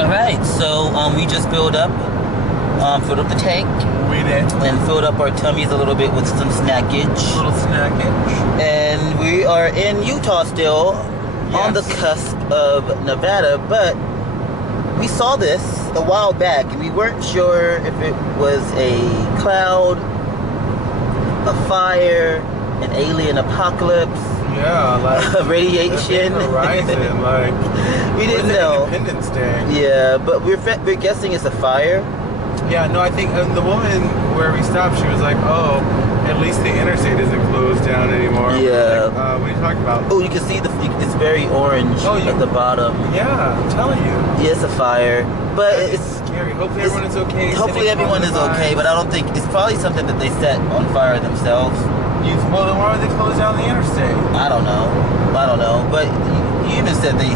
All right, so we just filled up the tank. We did. And filled up our tummies a little bit with some snackage. A little snackage. And we are in Utah still, on the cusp of Nevada, but we saw this a while back, and we weren't sure if it was a cloud, a fire, an alien apocalypse. Yeah, like radiation. Horizon, like we didn't know. Independence Day. Yeah, but we're guessing it's a fire. Yeah, no, I think the woman where we stopped, she was like, "Oh, at least the interstate isn't closed down anymore." Yeah. Like, what are you talking about? Oh, you can see it's very orange at the bottom. Yeah, I'm telling you. Yeah, it's a fire, but it's scary. Hopefully everyone is okay. Hopefully everyone is okay, but I don't think it's probably something that they set on fire themselves. Well, then why would they close down the interstate? I don't know, but you even said they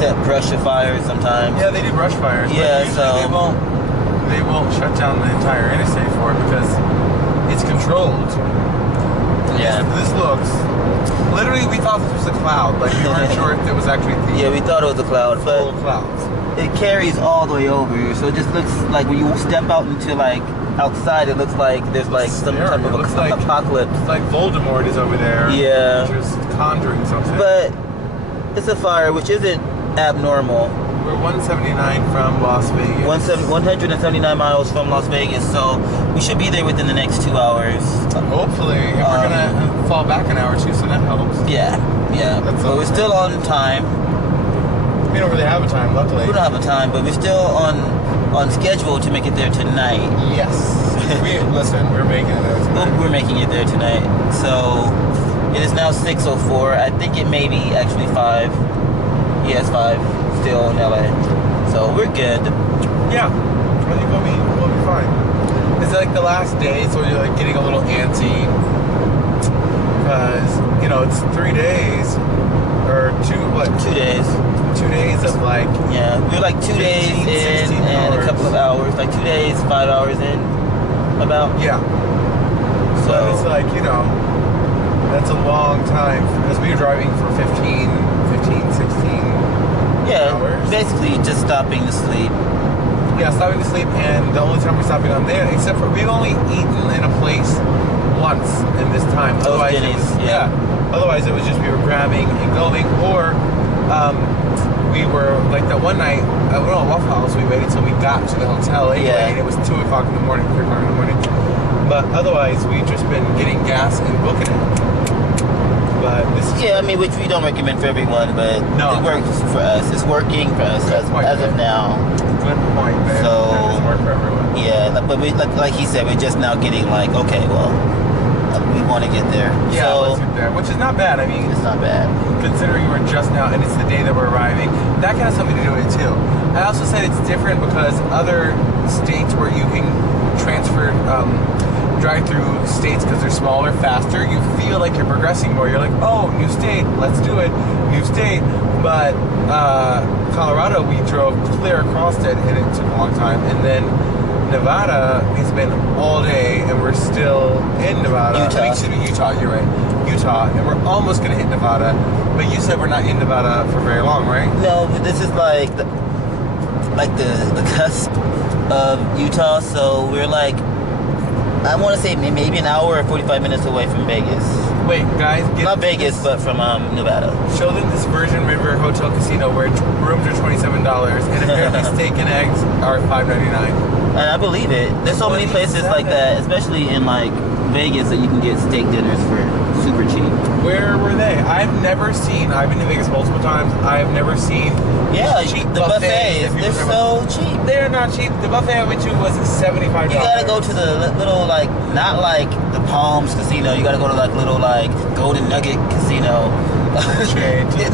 set brush fires sometimes. Yeah, they do brush fires. Yeah, so they won't shut down the entire interstate for it because it's controlled. Yeah. This looks. Literally, we thought this was a cloud. Like, we weren't sure if it was actually. Yeah, we thought it was a cloud, but full of clouds. It carries all the way over, so it just looks like when you step out into outside, it looks like there's some type of apocalypse. It's like Voldemort is over there. Yeah. Just conjuring something. But it's a fire, which isn't abnormal. We're 179 from Las Vegas. 179 miles from Las Vegas, so we should be there within the next 2 hours. Hopefully. And we're going to fall back an hour too, so that helps. Yeah. But we're still on time. We don't really have a time, luckily. We don't have a time, but we're still on schedule to make it there tonight. Yes. Listen, we're making it there tonight. We're making it there tonight. So it is now 6:04. I think it may be actually 5. Yeah, it's 5 still in LA. So we're good. Yeah. I think we'll be fine. It's like the last day, so you're like getting a little antsy. Because, it's 3 days. Or 2 days. 2 days of like... Yeah, we're like 2 days in and a couple of hours. Like 2 days, 5 hours in. About. Yeah. So but it's like, that's a long time. Because we were driving for 15, 16 hours. Basically just stopping to sleep. Yeah, stopping to sleep. And the only time we're stopping on there, except for we've only eaten in a place once in this time. Otherwise, Otherwise, it was just we were grabbing and going, or we were like that one night at Waffle House. We waited till we got to the hotel anyway, and it was 2 o'clock in the morning, 3 o'clock in the morning. But otherwise, we've just been getting gas and booking it. But this is which we don't recommend for everyone, but it works for us. It's working for us as of now. Good point, man. So it doesn't work for everyone. Yeah, but we like he said, we're just now getting we want to get there. Yeah, so, let's get there. Which is not bad. I mean, it's not bad. Considering we're just now, and it's the day that we're arriving, that can have something to do with it too. I also said it's different because other states where you can transfer, drive through states because they're smaller, faster, you feel like you're progressing more. You're like, oh, new state, let's do it, new state. But Colorado, we drove clear across it, and it took a long time. And then Nevada has been all day, and we're still in Nevada. Utah, you're right. Utah, and we're almost going to hit Nevada. But you said we're not in Nevada for very long, right? No, but this is like the cusp of Utah, so we're I want to say maybe an hour or 45 minutes away from Vegas. Wait, guys. Not Vegas, but from Nevada. Show them this Virgin River Hotel Casino where rooms are $27 and apparently steak and eggs are $5.99. And I believe it. There's so many places like that, especially in Vegas, that you can get steak dinners for super cheap. Where were they? I've been to Vegas multiple times. I've never seen cheap the buffets. They're so cheap. They're not cheap. The buffet I went to was $75. You gotta go to the little not like the Palms Casino. You gotta go to little Golden Nugget Casino.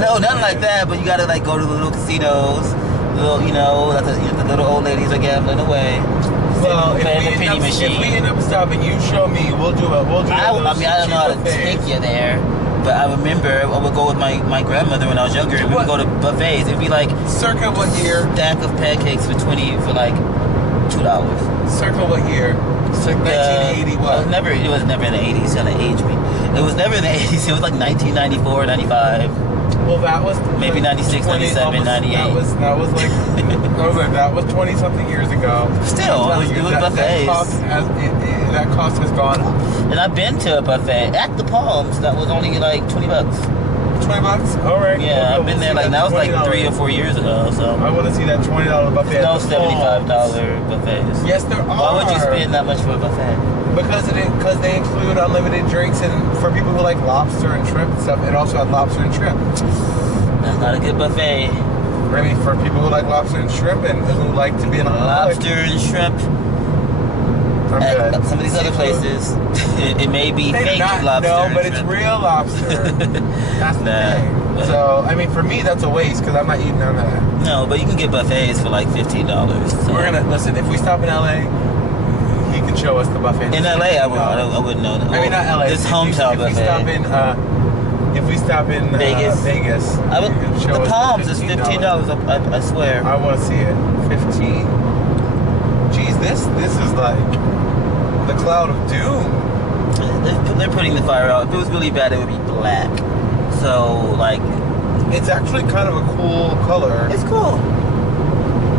No, nothing like that. But you gotta go to the little casinos. The little old ladies are gambling away. Well, if we end up stopping, you show me. We'll do it. I don't know how to take you there. But I remember I would go with my grandmother when I was younger, and we would go to buffets. It'd be circa what year? Stack of pancakes for $2. Circa what year? 1980 what? It was never in the 80s. It's gonna age me. It was never in the 80s. It was 1994, 95. Well, that was Maybe 96, 97, almost, 98. That was like I was like that was 20 something years ago. Still, it was buffets. That cost has gone up. And I've been to a buffet at the Palms that was only like $20. $20? All right. Yeah, I've been there like that was like 3 or 4 years ago. So I want to see that $20 buffet. No $75 buffets. Yes, there are. Why would you spend that much for a buffet? Because they include unlimited drinks, and for people who like lobster and shrimp and stuff, it also had lobster and shrimp. That's not a good buffet. I mean, for people who like lobster and shrimp and who like to be in a lobster and shrimp. At some of these other places, it may be fake lobster. No, but and it's shrimp. real lobster. That's the thing. So, I mean, for me, that's a waste because I'm not eating none of that. No, but you can get buffets for like $15. So. We're gonna listen. If we stop in LA, he can show us the buffet. In LA, I wouldn't know. I mean, not LA. This hometown buffet. If we stop in Vegas, the Palms is $15. I swear. I want to see it. 15. Geez, this is like the cloud of doom. They're putting the fire out. If it was really bad, it would be black. So, like... It's actually kind of a cool color. It's cool.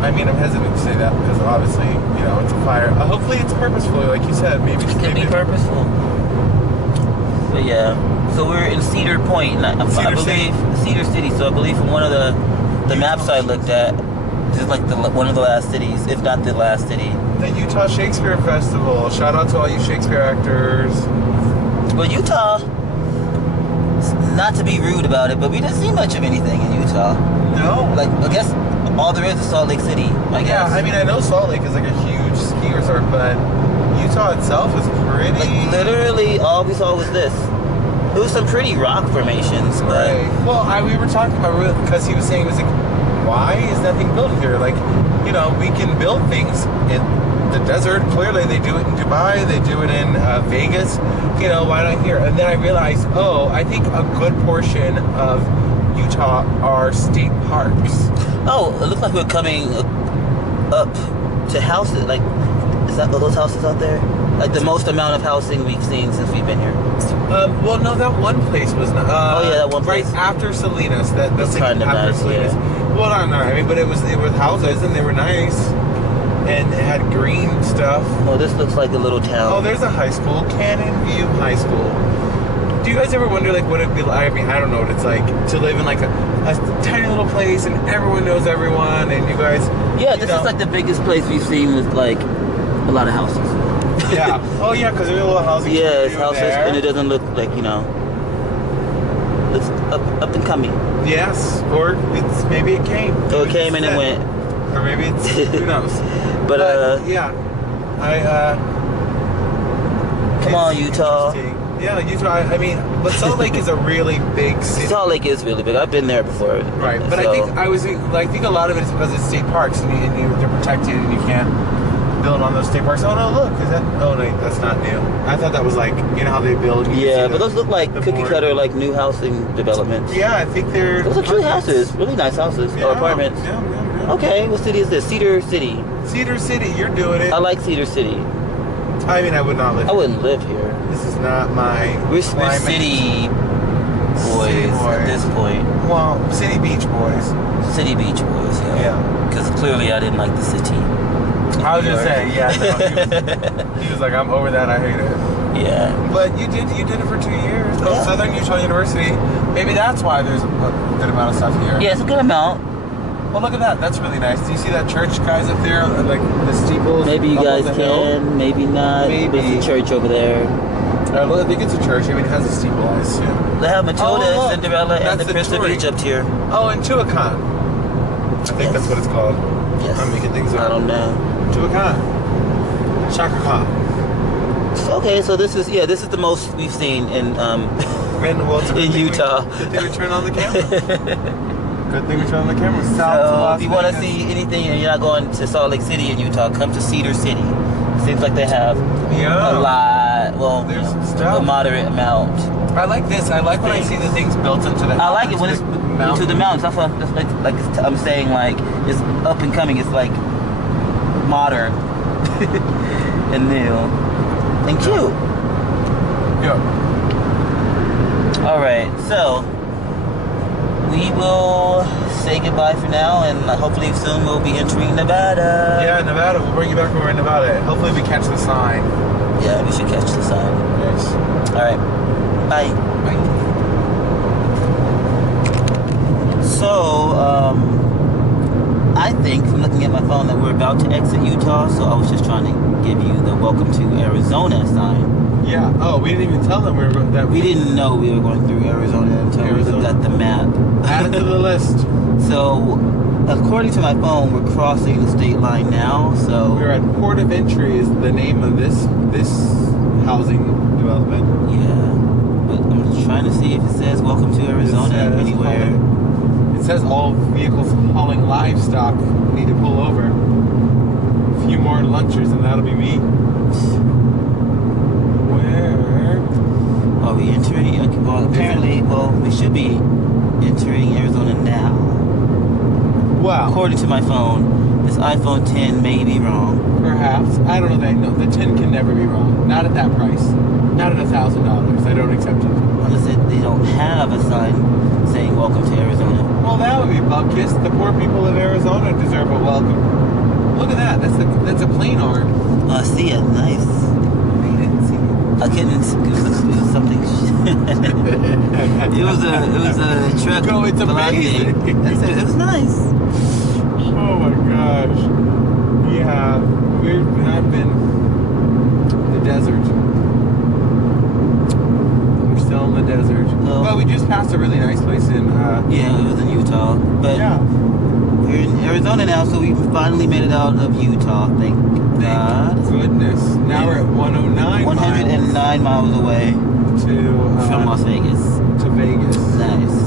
I mean, I'm hesitant to say that because obviously, you know, it's a fire. Hopefully it's purposeful, like you said. Maybe it could be purposeful. But yeah. So we're in Cedar Point. I believe Cedar City. So I believe from one of the maps I looked at, this is like one of the last cities, if not the last city. The Utah Shakespeare Festival. Shout out to all you Shakespeare actors. Well, Utah, not to be rude about it, but we didn't see much of anything in Utah. No. Like, I guess all there is Salt Lake City, I guess. Yeah, I mean, I know Salt Lake is like a huge ski resort, but Utah itself is pretty... Like, literally, all we saw was this. It was some pretty rock formations, but... Right. Well, we were talking about, because he was saying, he was like, why is nothing built here? Like, you know, we can build things in the desert. Clearly, they do it in Dubai. They do it in Vegas. You know, why not here? And then I realized, I think a good portion of Utah are state parks. Oh, it looks like we're coming up to houses. Like, is that those houses out there? Like the most amount of housing we've seen since we've been here. Well, no, that one place was not. Oh yeah, that one place right after Salinas. That's kind of nice. Salinas. Yeah. Well, no, I mean, but it was houses and they were nice, and it had green stuff. Oh, this looks like a little town. Oh, there's a high school, Cannon View High School. Do you guys ever wonder like what it'd be like? I mean, I don't know what it's like to live in like a tiny little place and everyone knows everyone, and you guys. Yeah, this is like the biggest place we've seen with like a lot of houses. Yeah. Oh yeah, because there's a little housing. Yeah, it's houses, and it doesn't look like, you know, it's up and coming. Yes, or it's maybe it came. So it came and it went. Or maybe it's who knows. But yeah, come on, Utah. Yeah, Utah. I mean, but Salt Lake is a really big city. Salt Lake is really big. I've been there before. Right, but so. I think a lot of it is because it's state parks and they're protected and you can't build on those state parks. Oh no, look, is that? Oh no, that's not new. I thought that was like, you know how they build. Yeah, but those look like cookie cutter, like new housing developments. Yeah, I think they're. Those are true houses, really nice houses or apartments. Yeah. Okay, what city is this? Cedar City. Cedar City, you're doing it. I like Cedar City. I mean, I would not live here. I wouldn't live here. This is not my. We're city boys at this point. Well, city beach boys. City beach boys, yeah. Because clearly I didn't like the city. I was just saying, yeah. No, he was like, I'm over that. I hate it. Yeah. But you did it for 2 years. Oh, yeah. Southern Utah University. Maybe that's why there's a good amount of stuff here. Yeah, it's a good amount. Well, look at that. That's really nice. Do you see that church, guys, up there? Like the steeples? Maybe you guys can, maybe not. Maybe. There's a church over there. Well, I think it's a church. I mean, it has a steeple, I assume. They have Matilda, Cinderella, and the Prince of Egypt here. Oh, and Tuacahn. I think that's what it's called. Yes. I'm making things up. I don't know. Tuacahn. Chaka Khan. Okay, so this is the most we've seen in in Utah. Good thing we turn on the camera. Good thing we turn on the camera. So if you want to see anything and you're not going to Salt Lake City in Utah, come to Cedar City. Seems like they have a lot. Well, there's some stuff. A moderate amount. I like this. I like when I see the things built into the. I like it when it's into the mountains. That's what like I'm saying. Like it's up and coming. It's like modern and new and cute. Yeah. All right, so we will say goodbye for now, and hopefully soon we'll be entering Nevada. Yeah, Nevada. We'll bring you back when we're in Nevada. Hopefully we catch the sign. Yeah, we should catch the sign. Yes. All right. Bye. Bye. So, I think from looking at my phone that we're about to exit Utah, so I was just trying to give you the welcome to Arizona sign. Yeah. Oh, we didn't even tell them We didn't know we were going through Arizona until we looked at the map. Add it to the list. So, according to my phone, we're crossing the state line now. So We're at Port of Entry is the name of this housing development. yeah, but I'm just trying to see if it says "Welcome to Arizona" anywhere. It says all vehicles hauling livestock need to pull over. A few more lunchers and that'll be me. Where? Are we entering? Okay, well, apparently, we should be entering Arizona now. Wow. According to my phone, this iPhone 10 may be wrong. Perhaps. I don't know. No, the 10 can never be wrong. Not at that price. Not at $1,000. I don't accept it. Unless they don't have a sign saying "Welcome to Arizona." Well, that would be buck-kiss. The poor people of Arizona deserve a welcome. Look at that. That's a plane arm. Oh, I see it. Nice. You didn't see it. I couldn't. It was something. it was a truck. Bro, it's amazing. It was nice. Oh my gosh. Yeah. I've been the desert. We're still in the desert. Oh. Well, we just passed a really nice place in Yeah, it was in Utah, but yeah. we're in Arizona now, so we finally made it out of Utah. Thank God. Goodness. Now we're at 109 109 miles away from Las Vegas. to Vegas. Nice.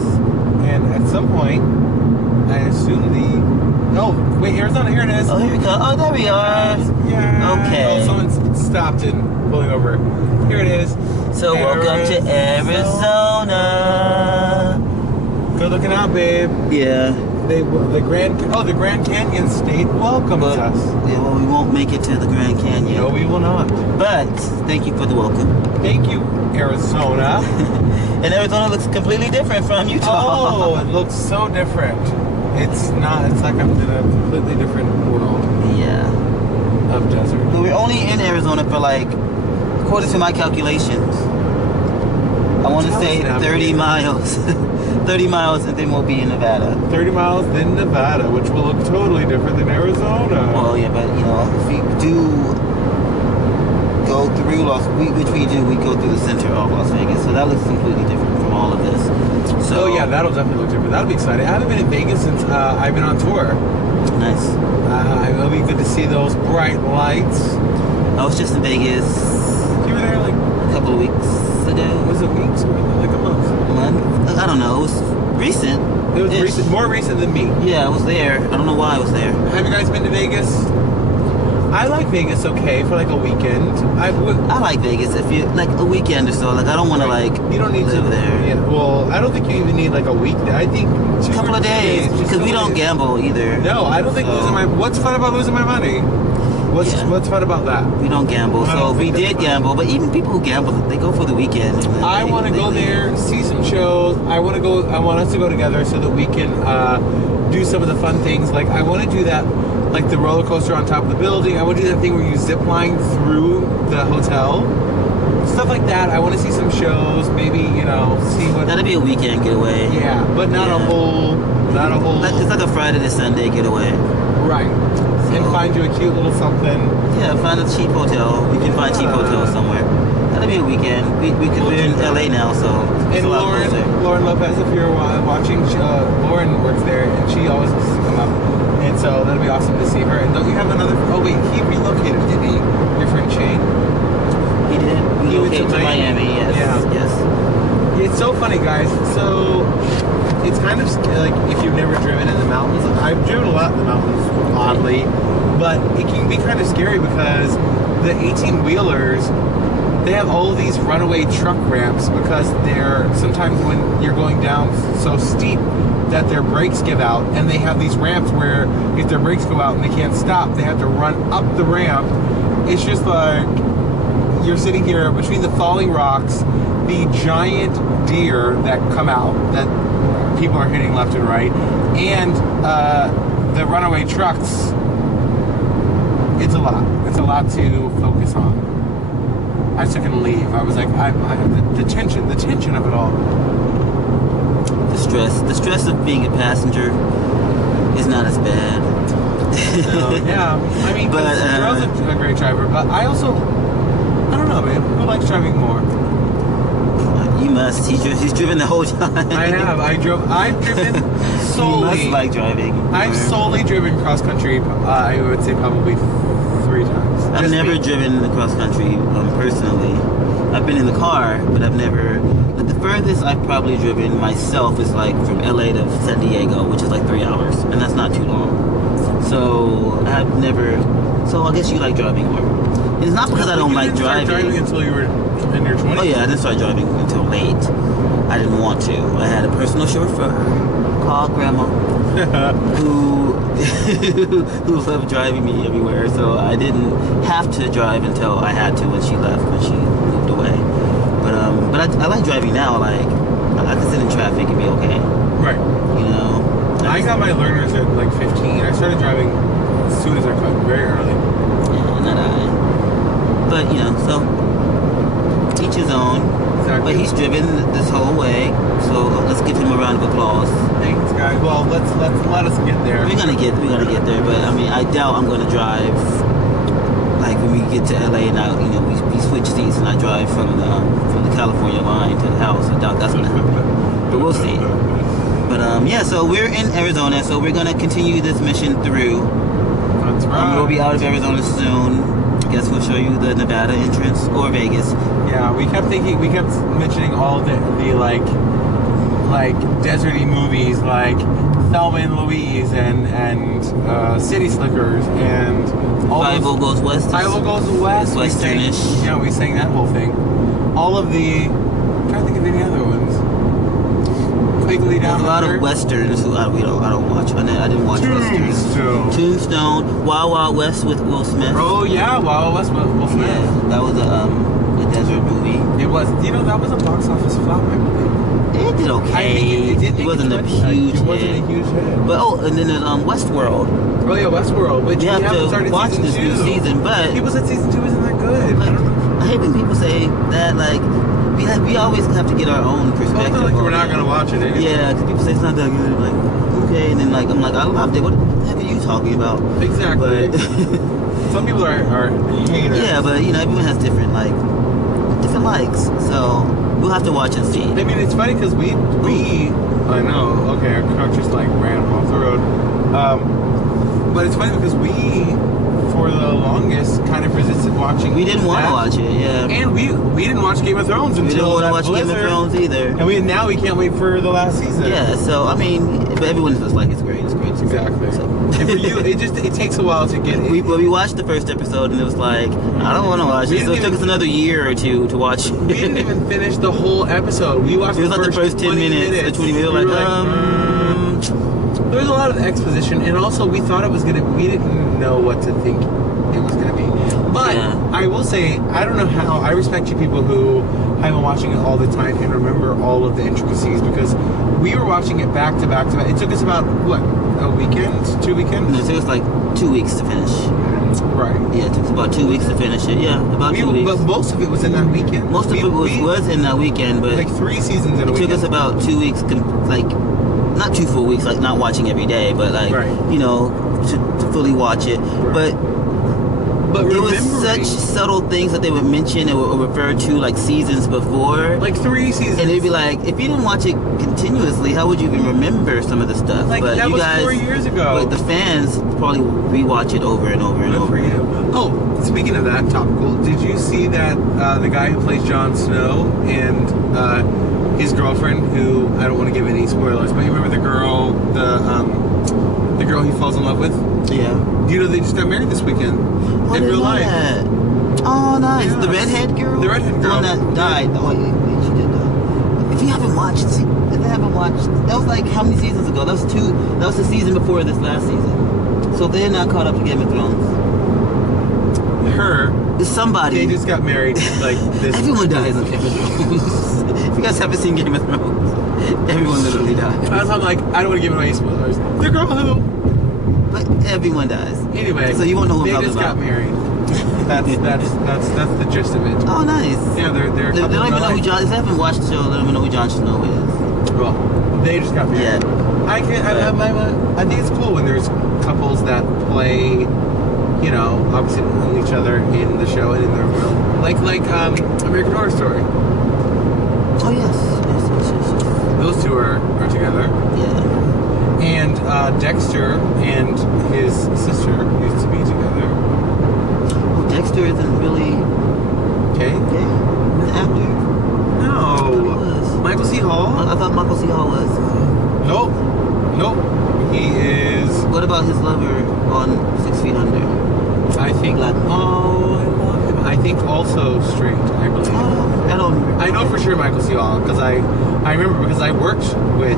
And at some point, I assume oh, wait, Arizona, here it is. Oh, here we go. Oh, there we are. Yeah. Okay. Oh, someone stopped and pulling over. Here it is. So welcome to Arizona. Good looking out, babe. Yeah. The Grand Canyon State welcomes us. Yeah, well, we won't make it to the Grand Canyon. No, we will not. But thank you for the welcome. Thank you, Arizona. And Arizona looks completely different from Utah. Oh, it looks so different. It's not. It's like I'm in a completely different world Yeah. of desert. But we're only in Arizona for according to my calculations, I want to say 30 miles. 30 miles and then we'll be in Nevada. 30 miles, then Nevada, which will look totally different than Arizona. Well, yeah, but if we do go through we go through the center of Las Vegas, so that looks completely different from all of this. So yeah, that'll definitely look different. That'll be exciting. I haven't been in Vegas since I've been on tour. Nice. It'll be good to see those bright lights. I was just in Vegas You were there like a couple of weeks ago. was it weeks or like a month? I don't know. It was recent. It was recent, more recent than me. Yeah, I was there. I don't know why I was there. Have you guys been to Vegas? I like Vegas okay for like a weekend. I like Vegas if you a weekend or so. I don't want to you don't need live to there. Yeah, well, I don't think you even need like a week. I think A couple of days because we don't gamble either. No, I don't think losing my. What's fun about losing my money? What's fun about that? We don't gamble. I So don't if we think that's did fun. gamble, but even people who gamble, they go for the weekend. And then I want to go leave. there, see some shows. I want us to go together so that we can do some of the fun things. Like I want to do that, like the roller coaster on top of the building. I want to do that thing where you zip line through the hotel. Stuff like that. I want to see some shows. Maybe see what. That'd be a weekend getaway. Yeah, but not a Yeah. whole. It's like a Friday to Sunday getaway. Right. And find you a cute little something. Yeah, find a cheap hotel. We can find cheap hotels somewhere. That'd be a weekend. We're in LA now, so it's And a lot closer. Lauren Lopez, if you're watching, Lauren works there, and she always wants to come up. And so that'll be awesome to see her. And don't you have another? Oh wait, he relocated, didn't he? Your friend Shane. He did. He went Relocate to Miami. Yes. Yeah. Yes. It's so funny, guys. So it's kind of like if you've never driven in the mountains. I've driven a lot in the mountains, oddly, but it can be kind of scary because the 18-wheelers, they have all of these runaway truck ramps because they're sometimes when you're going down so steep that their brakes give out, and they have these ramps where if their brakes go out and they can't stop, they have to run up the ramp. It's just like you're sitting here between the falling rocks, the giant deer that come out that people are hitting left and right, and the runaway trucks. It's a lot. It's a lot to focus on. I took a leave. I was like, I have the tension of it all. The stress of being a passenger is not as bad. Yeah, I mean, but Darrell's a great driver, but I don't know, man. Who likes driving more? You must. He's driven the whole time. I have. I've driven solely. You must like driving. I've solely driven cross country. I would say probably 3 times. I've never driven cross country personally. I've been in the car, but I've never. But the furthest I've probably driven myself is like from LA to San Diego, which is like 3 hours, and that's not too long. So I've never. So I guess you like driving more. It's not because I don't like driving. You didn't start driving until you were in your 20s? Oh yeah, I didn't start driving until late. I didn't want to. I had a personal chauffeur called Grandma who loved driving me everywhere. So I didn't have to drive until I had to when she left, when she moved away. But I like driving now. Like I can sit in traffic and be okay. Right. You know. I got my learners at like 15. I started driving as soon as I could, very early. Yeah, not I. But you know, so each his own. Exactly. But he's driven this whole way, so let's give him a round of applause. Thanks, guys. Well, let us get there. We're gonna get there, but I mean, I doubt I'm gonna drive. Like when we get to LA and we switch seats and I drive from the California line to the house. I doubt that's gonna happen, but we'll see. But yeah, so we're in Arizona, so we're gonna continue this mission through. That's right. We'll be out of Arizona soon. I guess we'll show you the Nevada entrance or Vegas. Yeah, we kept mentioning all the like deserty movies like Thelma and Louise and City Slickers and all Five-O Goes West. Five-O Goes West. It's westernish. We sang that whole thing. All of the. I'm trying to think of any other ones. Quigley Down There's a lot Under. of westerns who I don't watch. I didn't watch westerns. Tombstone, Wild Wild West with Will Smith. Oh yeah, Wild West with Will Smith. Yeah, that was a desert movie. It was. That was a box office flop, I believe. It did okay. I think it wasn't a huge hit. It wasn't a huge hit. But and then there's Westworld. Oh yeah, Westworld. Which you have haven't to started watch season this 2. new season, but People said season 2 isn't that good. Like, I hate when people say that. Like we always have to get our own perspective. Well, I feel like we're not gonna watch it anyway. Yeah, because people say it's not that good. Like okay, and then I'm like I loved it. What the heck are you talking about? Exactly. But some people are haters. Yeah, but everyone has different likes. So we'll have to watch and see. I mean, it's funny because we I know. Okay, our car just like ran off the road. But it's funny because we, for the longest, kind of resisted watching. We didn't want to watch it, yeah. And we didn't watch Game of Thrones until we didn't want to watch Blizzard. Game of Thrones either. And now we can't wait for the last season. Yeah. So I mean, but everyone's just like it's great. Exactly. So. And for you, it takes a while to get it. We watched the first episode and it was like I don't want to watch it. So it took us another year or two to watch it. We didn't even finish the whole episode. We watched it was the first 10 minutes. The 20 minutes. There was a lot of exposition, and also we thought it was gonna. We didn't know what to think it was gonna be. But I will say, I don't know how. I respect you people who have been watching it all the time and remember all of the intricacies, because we were watching it back to back to back. It took us about what, a weekend, 2 weekends? No, it took us like 2 weeks to finish. Right. Yeah, it took us about 2 weeks to finish it. Yeah, about 2 weeks. But most of it was in that weekend. Most of it was in that weekend, but like 3 seasons in a weekend. It took us about 2 weeks, not 2 full weeks, like not watching every day, but like to fully watch it. Right. But it was such subtle things that they would mention or refer to like seasons before. Like 3 seasons. And they'd be like, if you didn't watch it continuously, how would you even remember some of the stuff? Like but that you was guys, 4 years ago. But the fans probably rewatch it over and over and over again. Oh, speaking of that, topical, did you see that the guy who plays Jon Snow and his girlfriend, who I don't want to give any spoilers, but you remember the girl he falls in love with? Yeah. You know, they just got married this weekend in real life. That. Oh, nice. Yeah. The redhead girl? The redhead girl. The one that died. Oh, yeah, she did die. If you haven't watched, that was like how many seasons ago? That was the season before this last season. So they're not caught up to Game of Thrones. It's somebody. They just got married like this. Everyone dies on Game of Thrones. If you guys haven't seen Game of Thrones. Everyone literally dies. That's why I'm like, I don't want to give away spoilers. The girl who. But everyone dies. Anyway, So you won't know who I'm they talking just about. got married. That's the gist of it. Oh, nice. Yeah, they're They don't even know who John. If they haven't watched the show, they don't even know who Jon Snow is. Well, they just got married. Yeah. I think it's cool when there's couples that play, you know, opposite each other in the show and in the real, like American Horror Story. Oh yes. Those two are together. Yeah. And Dexter and his sister used to be together. Oh, Dexter isn't really Okay. gay. The actor. No. I thought he was. Michael C. Hall? I thought Michael C. Hall was. Nope. He is. What about his lover on 6 Feet Under? I think. Black. Oh, I love him. I think also straight. I believe. Oh, I don't remember. I know for sure Michael C. Hall because I remember because I worked with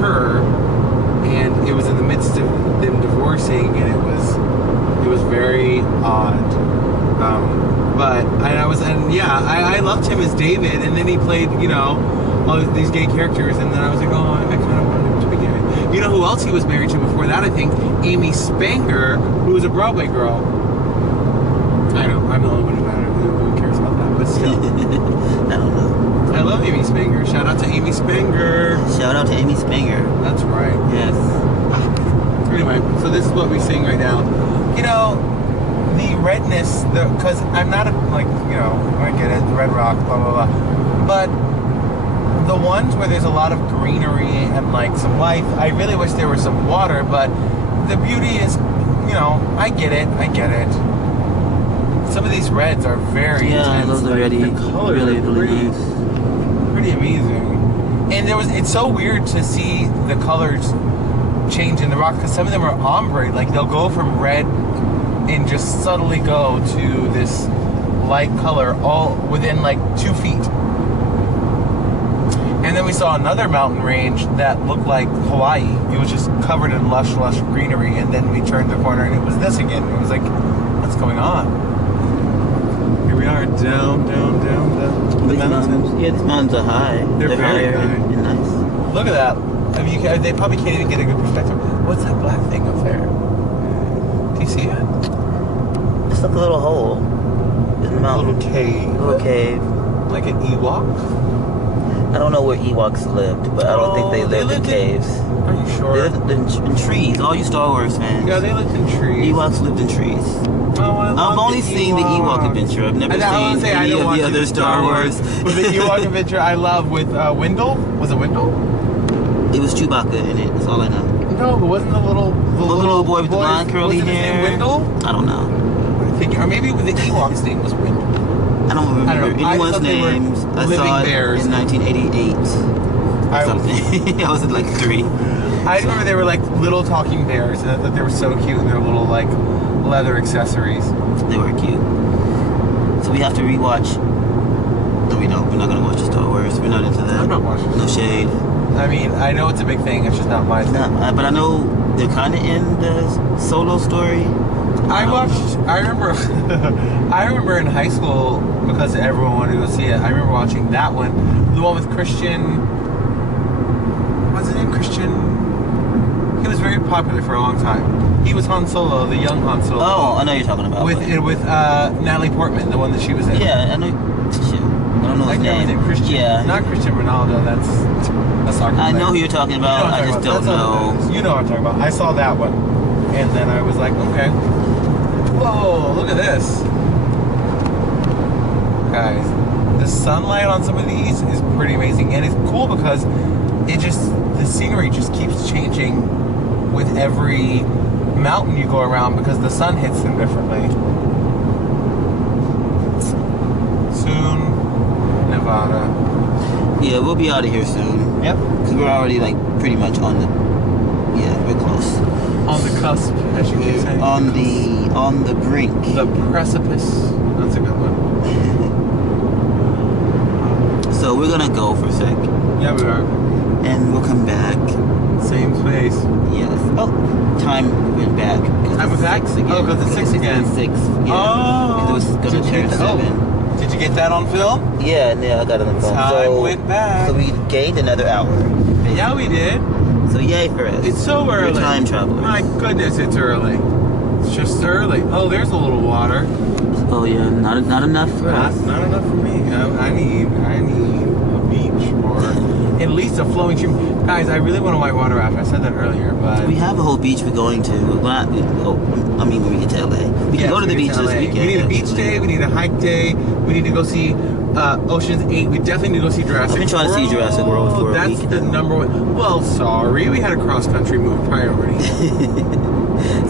her, and it was in the midst of them divorcing, and it was very odd. But I loved him as David, and then he played, you know, all these gay characters, and then I was like, oh, I kind of wanted him to be gay. You know who else he was married to before that? I think Amy Spanger, who was a Broadway girl. I know, I'm the only one who cares about that, but still. I don't know. I love Amy Spanger. Shout out to Amy Spanger. Shout out to Amy Spanger. That's right. Yes. Anyway, so this is what we're seeing right now. You know, the redness, because I'm not I get it, red rock, blah, blah, blah. But the ones where there's a lot of greenery and like some life, I really wish there was some water, but the beauty is, you know, I get it. Some of these reds are very intense. those are really, the colors really, are really nice. pretty amazing. And it's so weird to see the colors change in the rock because some of them are ombre, like they'll go from red and just subtly go to this light color all within like 2 feet. And then we saw another mountain range that looked like Hawaii. It was just covered in lush greenery, and then we turned the corner and it was this again. It was like, what's going on? Here we are, down the mountains. Yeah, these mountains are high. They're very higher high. and nice. Look at that. I mean, they probably can't even get a good perspective. What's that black thing up there? Do you see it? It's like a little hole in the A mountain. little cave. A little cave. Like an Ewok? I don't know where Ewoks lived, but I don't think they lived in caves. Are you sure? They lived in trees. All you Star Wars fans. Yeah, they lived in trees. Ewoks lived in trees. Oh, I love I've only seen the Ewok Adventure. I've never seen any of the other Star Wars. With the Ewok Adventure, I love with Wendell. Was it Wendell? It was Chewbacca in it. That's all I know. No, but wasn't the little boy with the blonde curly wasn't his name hair. Wendell? I don't know. I think, or maybe the Ewok's name was Wendell. I don't remember I anyone's thought they were names. I living saw it bears. in 1988 or something. I was like 3. I remember they were like little talking bears, and I thought they were so cute in their little like leather accessories. They were cute. So we have to rewatch. No, we don't. We're not gonna watch the Star Wars. We're not into that. I'm not watching. No shade. I mean, I know it's a big thing. It's just not my thing. Nah, but I know they're kind of in the Solo story. I remember I remember in high school, because everyone wanted to go see it, I remember watching that one. The one with Christian, what's his name? Christian. He was very popular for a long time. He was Han Solo, the young Han Solo. Oh, I know you're talking about. With Natalie Portman, the one that she was in. Yeah, I know. Shit. I don't know his name. Christian. Yeah. Not Christian Ronaldo. That's soccer I player. know who you're talking about. I just don't know. You know what I'm talking about. I saw that one, and then I was like, okay. Whoa, look at this. Guys, the sunlight on some of these is pretty amazing. And it's cool because the scenery just keeps changing with every mountain you go around because the sun hits them differently. Soon, Nevada. Yeah, we'll be out of here soon. Yep. Because we're already like pretty much on the. Yeah, we're close. On the cusp, as you keep saying. On the brink. The precipice. That's a good one. So we're gonna go for a sec, Yeah, we are. and we'll come back. Same place. Yes. Oh, time went back. Time went back? Six again. Oh, 'cause it's 6 again. It's 6. Yeah. Oh. Because it was gonna Did you turn get that? 7. Did you get that on film? Yeah, I got it on the phone. Time went back. So we gained another hour. Yeah, we did. So yay for us. It's so early. We're time travelers. My goodness, it's early. It's just early. Oh, there's a little water. Oh yeah, not enough for us. Not enough for me. I need a beach or at least a flowing stream. Guys, I really want a whitewater raft. I said that earlier, but We have a whole beach we're going to. When we get to LA. We can go to the beach this weekend. We need a beach day. We need a hike day. We need to go see Ocean's 8. We definitely need to go see Jurassic I've been trying to see Jurassic World for a week. That's the number one. Well, sorry, we had a cross-country move priority.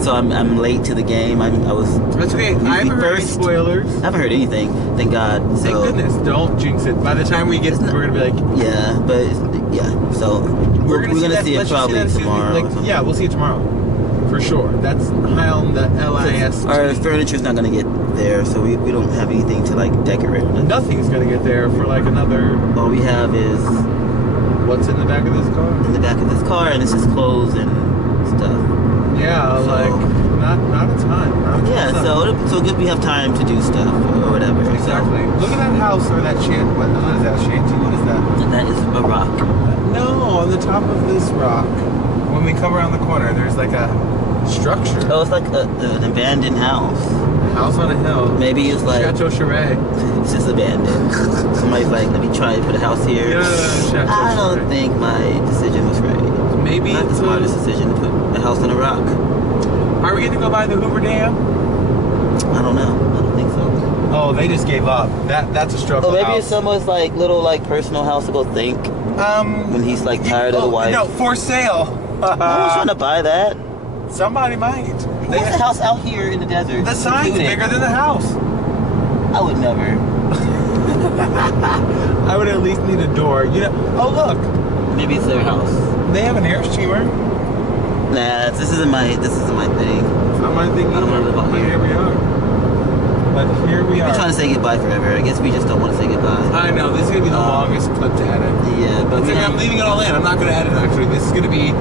So I'm late to the game. I was. That's okay. I haven't heard any spoilers. I haven't heard anything. Thank God. So, Thank goodness. Don't jinx it. By the time we get, we're gonna be like, yeah, but yeah. So we're gonna see it probably tomorrow. Yeah, we'll see it tomorrow for sure. That's high on the LIS. Our furniture's not gonna get there, so we don't have anything to like decorate. Nothing's gonna get there for like another. All we have is what's in the back of this car. In the back of this car, and it's just clothes and stuff. Yeah, so, like not a ton. So good we have time to do stuff or whatever. Exactly. So. Look at that house or that shanty. What is that shanty? What is that? That is a rock. No, on the top of this rock. When we come around the corner, there's like a structure. Oh, it's like an abandoned house. House on a hill. Maybe it's like Chateau Chevet. It's just abandoned. Somebody's like, let me try to put a house here. Yeah, I don't think my decision was right. Maybe not the smartest decision to put a house on a rock. Are we gonna go by the Hoover Dam? I don't know. I don't think so. Oh, they just gave up. That's a struggle. Oh, maybe house. it's someone's like little like personal house to go think. When he's like tired of the wife. No, for sale. No one's trying to buy that. Somebody might. There's a house out here in the desert. The sign's bigger than the house. I would never. I would at least need a door. You know. Oh look. Maybe it's their house. They have an air steamer. Nah, this isn't my thing. It's not my thing either. I don't want to live out here. Here we are. But here we are. We're trying to say goodbye forever. I guess we just don't want to say goodbye. I know. This is going to be the longest clip to edit. Yeah, but I'm leaving it all in. I'm not going to edit, actually. This is going to be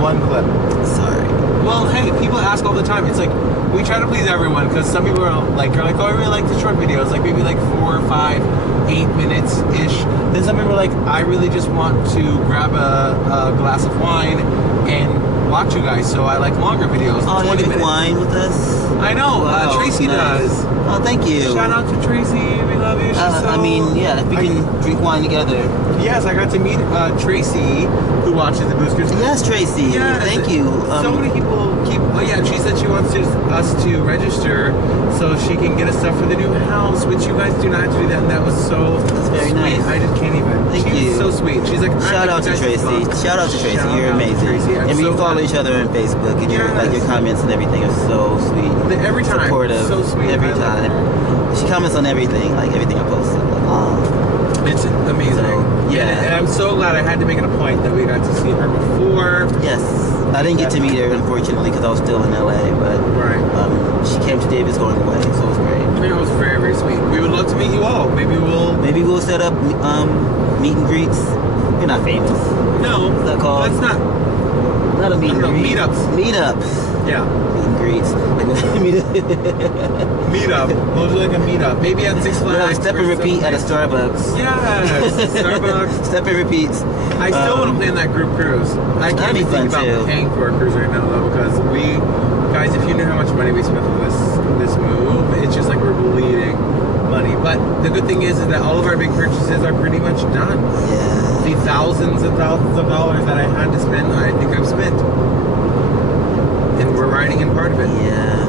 one clip. Sorry. Well, hey, people ask all the time. It's like, we try to please everyone because some people are like, oh, I really like the short videos. Like, maybe like 4 or 5, 8 minutes-ish. Then some people are like, I really just want to grab a glass of wine and watch you guys, so I like longer videos. Oh, 20 you minutes. Wine with us? I know. Wow, Tracy nice. does. Oh, thank you. Shout out to Tracy. We love you. She's I mean, yeah, if we can drink wine together. Yes, I got to meet Tracy, who watches the BoosCruize. Yes, Tracy. Yes. Thank you. So many people keep. Oh yeah, she said she wants us to register so she can get us stuff for the new house, which you guys do not have to do that, and that was so very sweet. nice. I just can't even. Thank you. She's so sweet. She's like, shout out to Tracy. Shout out to Tracy. You're amazing. Tracy. And we follow each other on Facebook, and your comments and everything are so sweet. Every time. Supportive. So sweet. Every time. She comments on everything, like everything I post. I'm like, oh. It's amazing. So, yeah. And I'm so glad I had to make it a point that we got to see her before. Yes. I didn't get to meet her, unfortunately, because I was still in LA, but she came to David's going away, so it was great. It was very, very sweet. We would love to meet you all. Maybe we'll set up meet and greets. You're not famous. No. What's that called? That's not a meet and greet. Meetups. Yeah. Meet and greets. Meetup. We'll do like a meetup. Maybe at Six Flags. We'll have step and repeat at a Starbucks. Yes. Starbucks. Step and repeats. I still want to plan that group cruise. I can't even think about paying for a cruise right now though, because guys, if you knew how much money we spent on this move, it's just like we're bleeding money. But the good thing is that all of our big purchases are pretty much done. Yeah. The thousands and thousands of dollars that I had to spend, I think I've spent. And we're riding in part of it. Yeah.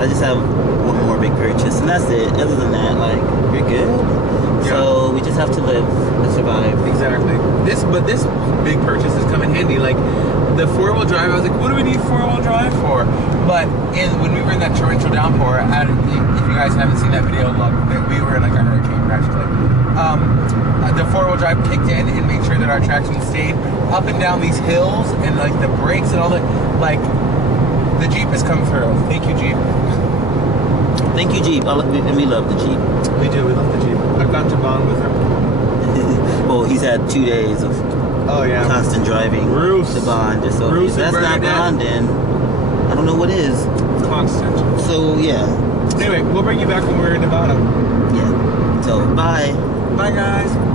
I just have one more big purchase, and that's it. Other than that, like, we're good. Yeah. So we just have to live and survive. Exactly. This big purchase has come in handy. Like the 4-wheel drive, I was like, what do we need 4-wheel drive for? But when we were in that torrential downpour, if you guys haven't seen that video, look, we were in like a hurricane practically. The 4-wheel drive kicked in and made sure that our traction stayed up and down these hills, and like the brakes and all that. Like the Jeep has come through. Thank you, Jeep. Thank you, Jeep. And we love the Jeep. We do. We love the Jeep. I've gotten to bond with him. Well, he's had 2 days of constant driving to bond. So if that's not bonding, I don't know what is. Constant. So, yeah. Anyway, we'll bring you back when we're in Nevada. Yeah. So bye. Bye, guys.